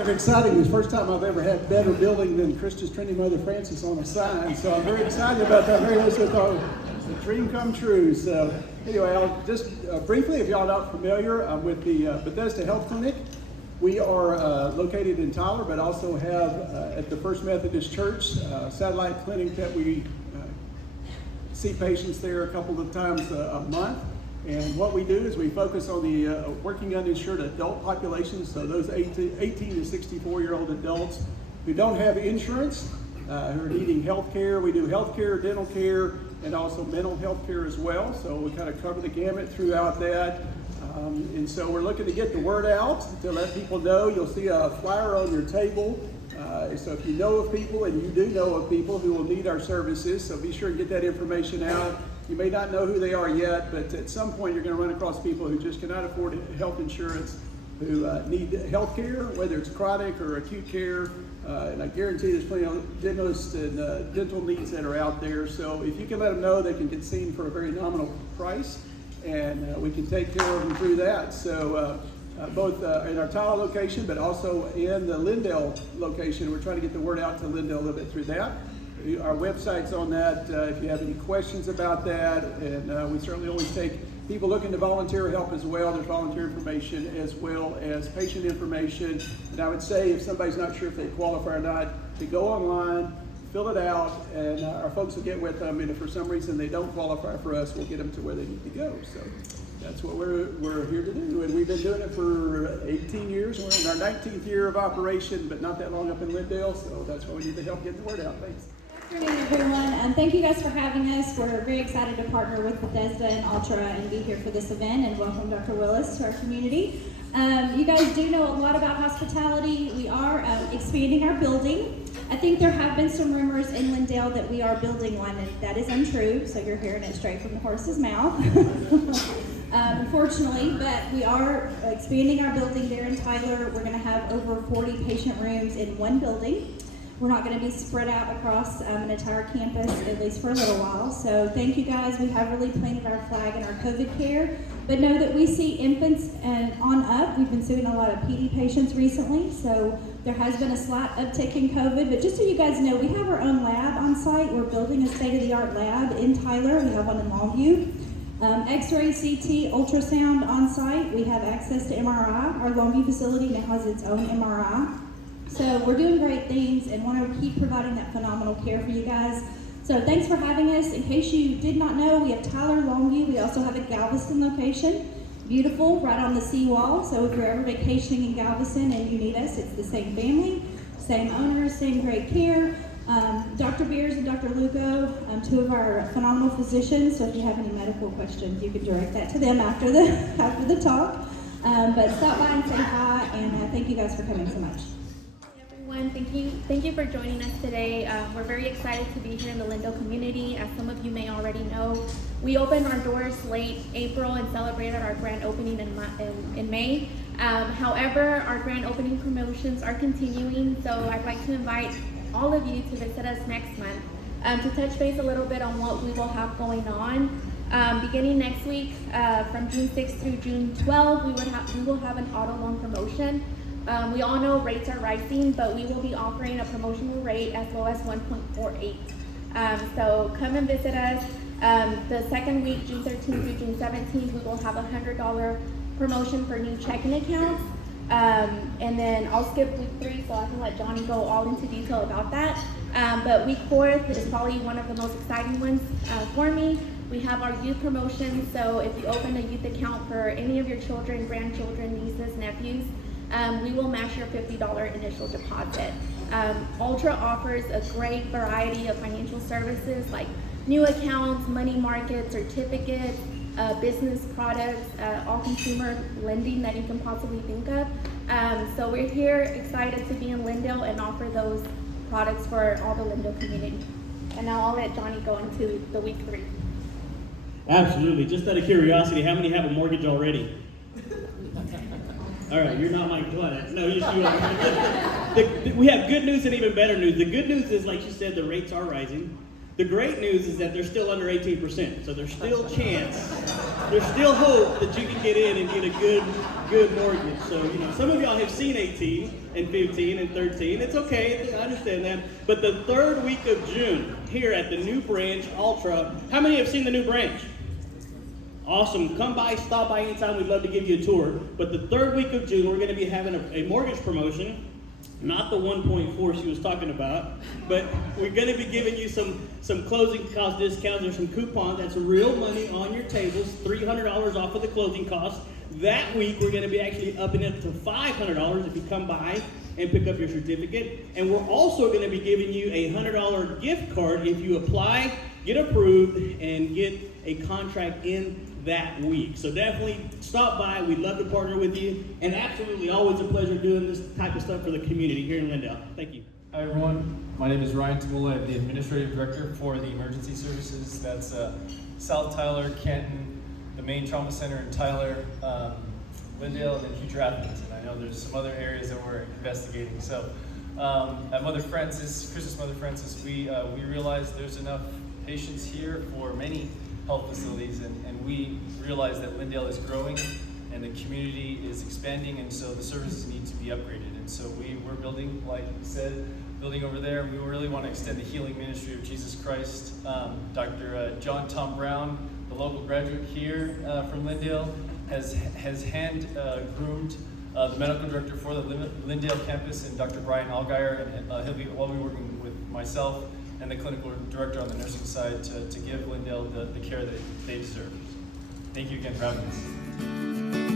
kind of exciting. It's the first time I've ever had better building than Christus Trinity Mother Francis on a sign, so I'm very excited about that. Very much thought it's a dream come true. So anyway, I'll just briefly, if y'all are not familiar, I'm with the Bethesda Health Clinic. We are located in Tyler, but also have at the First Methodist Church satellite clinic that we see patients there a couple of times a month. And what we do is we focus on the working uninsured adult population, so those 18 to 64-year-old adults who don't have insurance, who are needing health care. We do health care, dental care, and also mental health care as well. So we kind of cover the gamut throughout that. And so we're looking to get the word out to let people know. You'll see a flyer on your table. So if you know of people, and you do know of people who will need our services, so be sure to get that information out. You may not know who they are yet, but at some point you're going to run across people who just cannot afford health insurance, who need health care, whether it's chronic or acute care. And I guarantee there's plenty of dentists and dental needs that are out there. So if you can let them know, they can get seen for a very nominal price, and we can take care of them through that. So both in our Tyler location, but also in the Lindale location, we're trying to get the word out to Lindale a little bit through that. Our website's on that if you have any questions about that, and we certainly always take people looking to volunteer help as well. There's volunteer information as well as patient information. And I would say if somebody's not sure if they qualify or not, to go online, fill it out, and our folks will get with them, and if for some reason they don't qualify for us, we'll get them to where they need to go. So that's what we're here to do, and we've been doing it for 18 years. We're in our 19th year of operation, but not that long up in Lindale, so that's why we need to help get the word out. Thanks. Good afternoon, everyone, and thank you guys for having us. We're very excited to partner with Bethesda and Altra and be here for this event, and welcome Dr. Willis to our community. You guys do know a lot about hospitality. We are expanding our building. I think there have been some rumors in Lindale that we are building one, and that is untrue, so you're hearing it straight from the horse's mouth. Unfortunately, but we are expanding our building there in Tyler. We're going to have over 40 patient rooms in one building. We're not going to be spread out across an entire campus, at least for a little while. So thank you guys. We have really planted our flag in our COVID care, but know that we see infants and on up. We've been seeing a lot of PD patients recently, so there has been a slight uptick in COVID. But just so you guys know, we have our own lab on site. We're building a state-of-the-art lab in Tyler. We have one in Longview. X-ray, CT, ultrasound on site. We have access to MRI. Our Longview facility now has its own MRI. So we're doing great things and want to keep providing that phenomenal care for you guys. So thanks for having us. In case you did not know, we have Tyler, Longview. We also have a Galveston location. Beautiful, right on the seawall. So if you're ever vacationing in Galveston and you need us, it's the same family, same owners, same great care. Dr. Beers and Dr. Lugo, two of our phenomenal physicians. So if you have any medical questions, you can direct that to them after the talk. But stop by and say hi, and thank you guys for coming so much. Thank you for joining us today. We're very excited to be here in the Lindale community. As some of you may already know, we opened our doors late April and celebrated our grand opening in May. However, our grand opening promotions are continuing, so I'd like to invite all of you to visit us next month to touch base a little bit on what we will have going on. Beginning next week, from June 6th through June 12th, we will have an auto loan promotion. We all know rates are rising, but we will be offering a promotional rate as low as 1.48. So come and visit us. The second week, June 13th through June 17th, we will have a $100 promotion for new checking accounts. And then I'll skip week 3 so I can let Johnny go all into detail about that. But week 4 is probably one of the most exciting ones for me. We have our youth promotion, so if you open a youth account for any of your children, grandchildren, nieces, nephews, we will match your $50 initial deposit. Altra offers a great variety of financial services like new accounts, money market, certificates, business products, all consumer lending that you can possibly think of. So we're here excited to be in Lindale and offer those products for all the Lindale community. And now I'll let Johnny go into the week 3. Absolutely. Just out of curiosity, how many have a mortgage already? All right, you're not my client. No, you are. We have good news and even better news. The good news is, like you said, the rates are rising. The great news is that they're still under 18%, so there's still chance, there's still hope that you can get in and get a good mortgage. So, some of y'all have seen 18 and 15 and 13. It's okay, I understand that. But the third week of June, here at the new branch, Altra, how many have seen the new branch? Awesome. Come by, stop by anytime. We'd love to give you a tour. But the third week of June, we're going to be having a mortgage promotion. Not the 1.4 she was talking about, but we're going to be giving you some closing cost discounts or some coupons. That's real money on your tables, $300 off of the closing costs. That week, we're going to be actually upping it to $500 if you come by and pick up your certificate. And we're also going to be giving you a $100 gift card if you apply, get approved, and get a contract in that week. So definitely stop by. We'd love to partner with you. And absolutely always a pleasure doing this type of stuff for the community here in Lindale. Thank you. Hi everyone, my name is Ryan Tamula. I'm the Administrative Director for the Emergency Services. That's South Tyler, Canton, the main trauma center in Tyler, Lindale, and then Future Athens. And I know there's some other areas that we're investigating. So at Mother Francis, Christus Mother Francis, we realized there's enough patients here for many health facilities, and we realize that Lindale is growing and the community is expanding, and so the services need to be upgraded. And so we're building, like we said, building over there. We really want to extend the healing ministry of Jesus Christ. Dr. John Tom Brown, the local graduate here from Lindale, has hand-groomed the medical director for the Lindale campus, and Dr. Brian Allgaier, and he'll be working with myself and the clinical director on the nursing side to give Lindale the care that they deserve. Thank you again for having us.